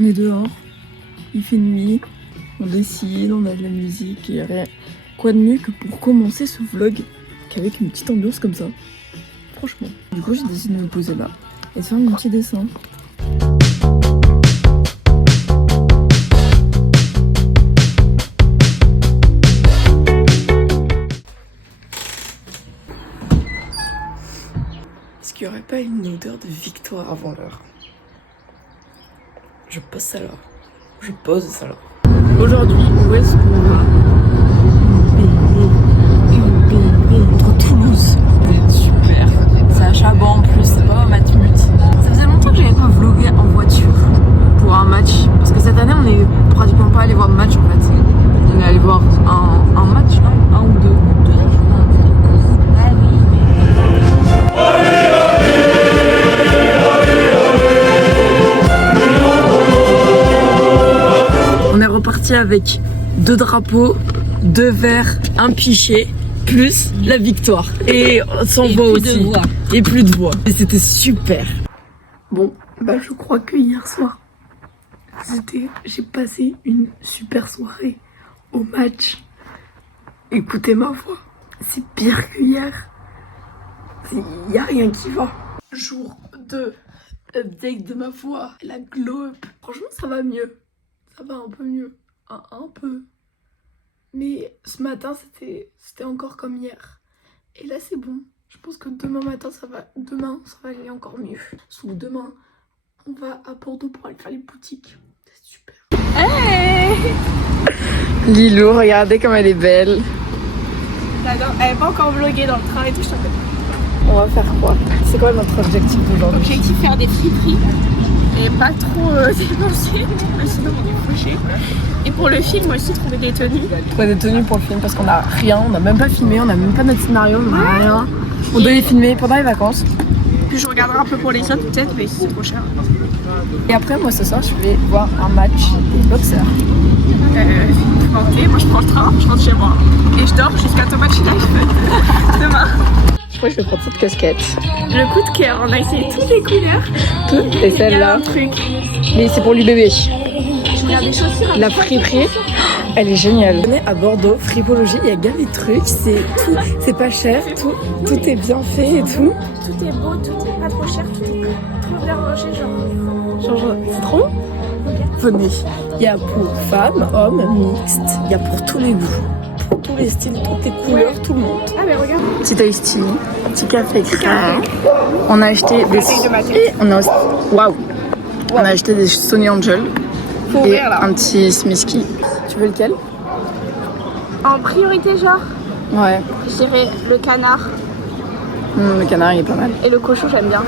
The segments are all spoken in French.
On est dehors, il fait nuit, on dessine, on a de la musique, et rien. Quoi de mieux que pour commencer ce vlog qu'avec une petite ambiance comme ça. Franchement. Du coup j'ai décidé de me poser là et de faire mon petit dessin. Est-ce qu'il n'y aurait pas une odeur de victoire avant l'heure? Je pose ça là. Je pose ça là. Aujourd'hui, où est-ce qu'on va? Contre Toulouse. C'est super. C'est à Chaban en plus, c'est pas Matmut. Ça faisait longtemps que j'avais pas vlogué en voiture pour un match. Parce que cette année, on est pratiquement pas allé voir de match en fait. On est allé voir un match, non? Un ou deux. On est reparti avec 2 drapeaux, 2 verres, un pichet, plus la victoire. Et sans voix aussi. Et plus de voix. Et c'était super. Bon, bah je crois que hier soir, j'ai passé une super soirée au match. Écoutez ma voix, c'est pire que hier. Il n'y a rien qui va. Jour 2, update de ma voix, la glow up. Franchement, ça va mieux. Ça va un peu mieux. Un peu. Mais ce matin, c'était encore comme hier. Et là, c'est bon. Je pense que demain matin, ça va aller encore mieux. Sous demain, on va à Bordeaux pour aller faire les boutiques. C'est super. Hey Lilou, regardez comme elle est belle. J'adore. Elle n'est pas encore vloguée dans le train et tout, je t'appelle. On va faire quoi? C'est quoi notre objectif d'aujourd'hui? Objectif, faire des friperies et pas trop dépenser, sinon on est fauchés. Et pour le film aussi, trouver des tenues. Trouver des tenues pour le film parce qu'on a rien, on n'a même pas filmé, on n'a même pas notre scénario, on n'a rien. On doit les filmer pendant les vacances. Puis je regarderai un peu pour les autres peut-être, mais c'est trop cher. Et après, moi ce soir, je vais voir un match des boxeurs. Ok, moi je prends le train, je rentre chez moi. Et je dors jusqu'à ton match live demain. Je crois que je vais prendre cette casquette. Le coup de cœur, on a essayé toutes les couleurs. Et celle-là. Un truc. Mais c'est pour lui bébé. Je regarde des chaussures. La friperie, elle est géniale. On est à Bordeaux, fripologie, il y a gamme de trucs, c'est pas cher, tout est bien fait et tout. Tout est beau, tout est pas trop cher, tout est trop bien rangé, genre. C'est trop bon. Venez. Il y a pour femmes, hommes, mixtes, il y a pour tous les goûts, pour tous les styles, toutes les couleurs, tout le monde. Ah mais regarde. Petit iced tea, petit café crème. On a acheté des... Et on a aussi... Waouh. On a acheté des Sony Angel. Faut et ouvrir, là. Un petit Smisky. Tu veux lequel? En priorité genre, Ouais. je dirais le canard Le canard il est pas mal. et le cochon j'aime bien.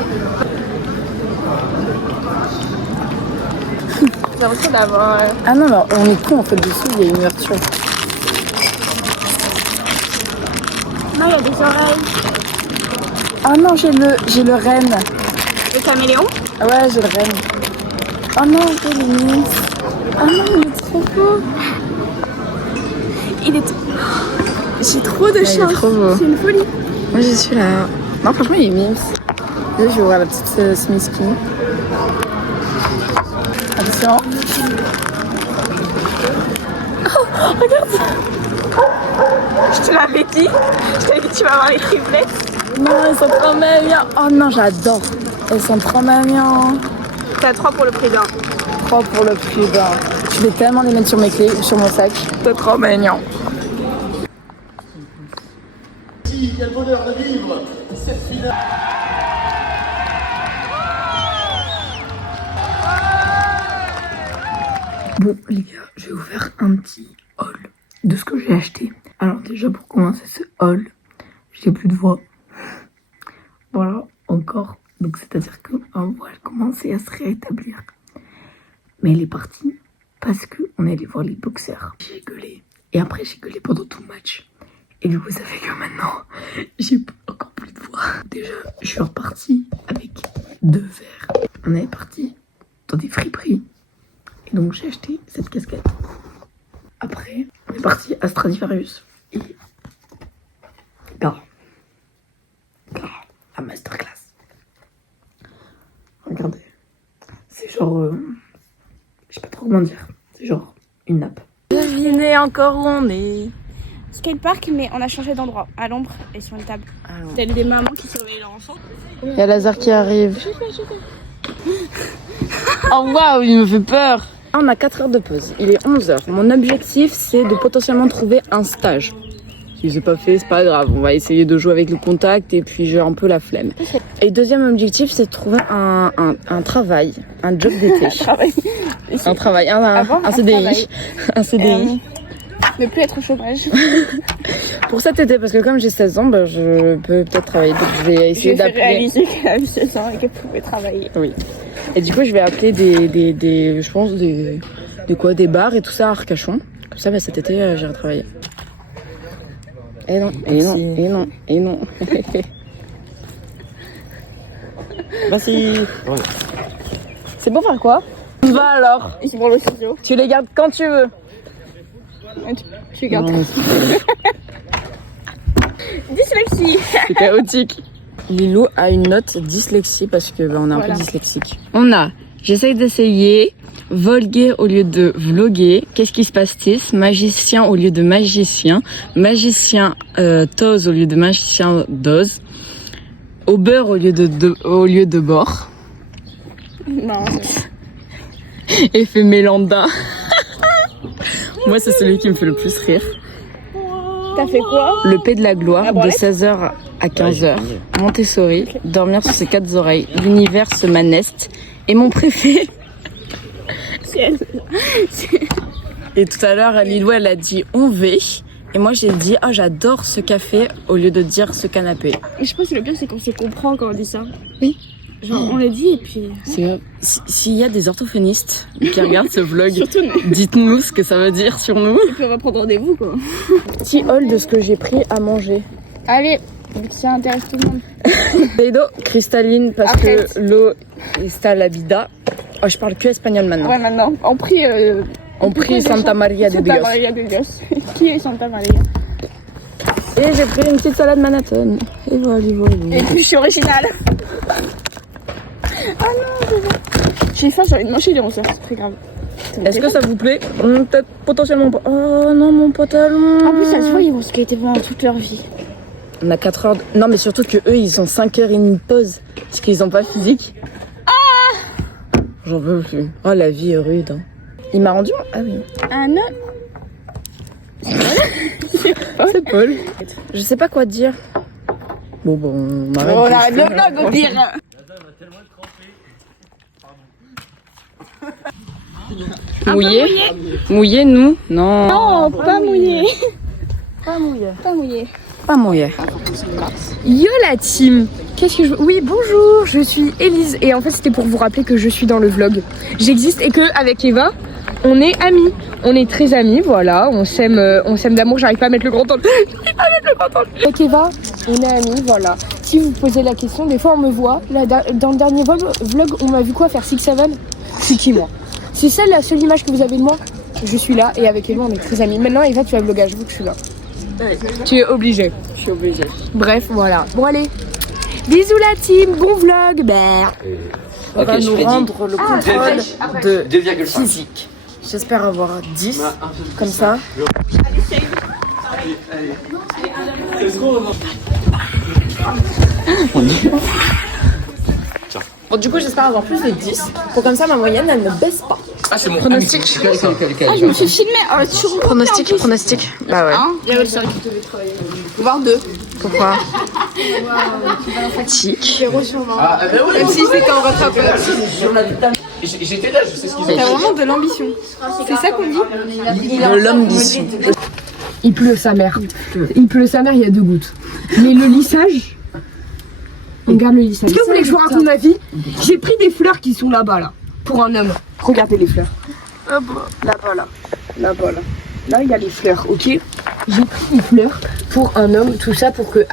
J'ai l'impression d'avoir... Ah non, mais on est con en fait, dessous il y a une ouverture. Non, il y a des oreilles. Ah non, j'ai le renne. Le caméléon. Ah ouais, j'ai le renne. Oh non, j'ai le mini. Ah non, il est trop beau. Il est... J'ai trop de chance. Il est trop beau. C'est une folie. Moi je suis là. Non, franchement, il est mime. Là, je vais ouvrir la petite Smisky. Attention. Oh, regarde. Je te l'avais dit. Je t'avais dit tu vas avoir les triplettes. Non, ils sont trop mignons. Oh non, j'adore. Ils sont trop mignons. T'as 3 pour le prix d'un. 3 pour le prix d'un. Je vais tellement les mettre sur mes clés, sur mon sac. C'est trop mignon. Quel bonheur de vivre cette finale. Bon les gars, j'ai ouvert un petit haul de ce que j'ai acheté. Alors déjà pour commencer ce haul, j'ai plus de voix. Voilà, encore. Donc c'est-à-dire que ma voix elle commençait à se rétablir. Mais elle est partie parce qu'on est allé voir les boxeurs. J'ai gueulé. Et après j'ai gueulé pendant tout le match. Et du coup ça fait que maintenant j'ai encore plus de voix. Déjà je suis repartie avec 2 verres. On est parti dans des friperies. Et donc j'ai acheté cette casquette. Après, on est parti à Stradivarius. Et Gara, la masterclass. Regardez. C'est genre Je sais pas trop comment dire. C'est genre une nappe. Devinez encore où on est. Skatepark, mais on a changé d'endroit, à l'ombre et sur une table. T'as des mamans qui surveillent leur enfant. Il y a Lazare qui arrive. Oh waouh, il me fait peur. On a 4 heures de pause, il est 11h. Mon objectif, c'est de potentiellement trouver un stage. Si c'est pas fait, c'est pas grave. On va essayer de jouer avec le contact et puis j'ai un peu la flemme. Et deuxième objectif, c'est de trouver un travail, un job d'été. un travail, un CDI. Un CDI. Ne plus être au chômage. Pour cet été, parce que comme j'ai 16 ans, bah, je peux peut-être travailler. Donc je vais essayer d'appeler. Réaliser qu'elle a 16 ans et qu'elle pouvait travailler. Oui. Et du coup, je vais appeler je pense des bars et tout ça à Arcachon. Comme ça, bah, cet été, j'irai travailler. Et non, et non, et non, et non. Merci. C'est pour faire quoi? Va alors. Ils vont le studio. Tu les gardes quand tu veux. Tu gardes. Dyslexie. C'est chaotique. Lilou a une note dyslexie parce que on est un peu dyslexique. On a j'essaye d'essayer, voguer au lieu de vloguer, qu'est-ce qui se passe-t-il, magicien au lieu de magicien, magicien tose au lieu de magicien dose, au beurre au lieu de bord. Non. Effet Mélanda. Moi, c'est celui qui me fait le plus rire. T'as fait quoi? Le P de la gloire, de 16h à 15h. Montessori, dormir sur ses 4 oreilles. L'univers se maneste. Et mon préfet. Et tout à l'heure, Lilou, elle a dit on va. Et moi, j'ai dit oh, j'adore ce café au lieu de dire ce canapé. Mais je pense que le pire, c'est qu'on se comprend quand on dit ça. Oui. Genre, on le dit et puis. S'il y a des orthophonistes qui regardent ce vlog, dites-nous ce que ça veut dire sur nous. Et puis on va prendre rendez-vous quoi. Petit haul de ce que j'ai pris à manger. Allez, vu que ça intéresse tout le monde. Des d'eau cristalline parce Arrête. que l'eau está la vida. Oh, je parle que espagnol maintenant. Ouais, maintenant. On prie. On prie Santa Maria de Dios. Santa Maria de Dios. Qui est Santa Maria? Et j'ai pris une petite salade Manhattan. Et voilà. Et puis je suis originale. Ah non, c'est bon. J'ai faim, j'ai envie de manger les 11h, c'est très grave. Est-ce que ça vous plaît? Peut-être potentiellement pas. Oh non, mon pantalon. En plus, ça se voit, ils vont skater pendant toute leur vie. On a 4 heures. Non, mais surtout que eux, ils ont 5h30 de pause. Parce qu'ils ont pas physique. Ah! J'en veux plus. Oh, la vie est rude. Hein. Il m'a rendu. Ah oui. Ah non. C'est Paul. Je sais pas quoi dire. Bon, on arrête. On arrête le vlog, au pire. Mouillé. Mouillé, nous? Non. Non, pas mouillé. Pas mouillé. Pas mouillé. Pas mouillé. Yo la team. Qu'est-ce que je... Oui, bonjour, je suis Élise et en fait c'était pour vous rappeler que je suis dans le vlog. J'existe et que avec Eva, on est amis. On est très amis, voilà, on s'aime d'amour, j'arrive pas à mettre le grand temps. J'arrive pas à mettre le grand temps. Avec Eva, on est amis, voilà. Si vous posez la question, des fois on me voit. Là, dans le dernier vlog, on m'a vu quoi faire 6-7. C'est qui moi? C'est ça la seule image que vous avez de moi? Je suis là et avec Eva on est très amis. Maintenant Eva tu vas vlogger, je veux que je suis là. Ouais. Tu es obligée. Je suis obligée. Bref, voilà. Bon allez. Bisous la team, bon vlog. On va nous rendre le contrôle de 2,5. physique. J'espère avoir 10, comme ça. Bon, du coup, j'espère avoir plus de 10, pour comme ça ma moyenne elle ne baisse pas. Ah, c'est mon Pronostic. Ah, je me suis filmée. Pronostic. Bah ouais. Il y avait le circuit. Voire 2. Pourquoi? Tic. Ah, bah oui. Même si c'était en rattrapage. J'étais là, je sais ce qu'ils ont T'as vraiment de l'ambition. C'est ça qu'on dit? De l'homme d'ici. Il pleut sa mère. Il pleut sa mère, il y a 2 gouttes. Mais le lissage, on garde le lissage. Est-ce que vous voulez que je vous raconte ma vie? J'ai pris des fleurs qui sont là-bas, là. Pour un homme. Regardez les fleurs. Là-bas, là. Là-bas, là. Là, il y a les fleurs, ok? J'ai pris des fleurs pour un homme, tout ça pour que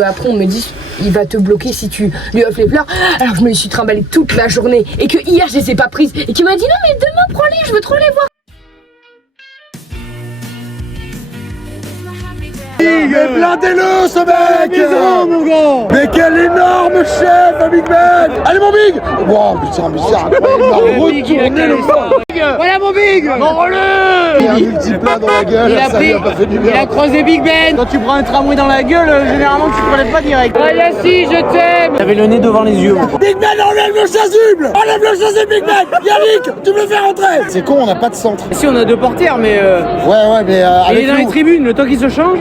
après on me dise il va te bloquer si tu lui offres les fleurs. Alors je me les suis trimballées toute la journée et que hier je les ai pas prises et qu'il m'a dit non mais demain prends-les, je veux trop les voir. Mais blindez-le ce mec! Mon gars! Mais quel énorme chef, Big Ben! Allez mon Big! Wow, putain, mais c'est incroyable! Retournez le pas! mon Big. Il y a un multiplat dans la gueule, ça lui a pas fait du bien. Il a croisé Big Ben. Quand tu prends un tramway dans la gueule, généralement tu te relèves pas direct. Ah Yassi, je t'aime. J'avais le nez devant les yeux. Big Ben, enlève le chasuble. Enlève le chasuble, Big Ben. Yannick, tu me le fais rentrer. C'est con, on n'a pas de centre. Si on a deux portières, mais Ouais, mais il avec est dans les nous. tribunes. Le temps qu'il se change.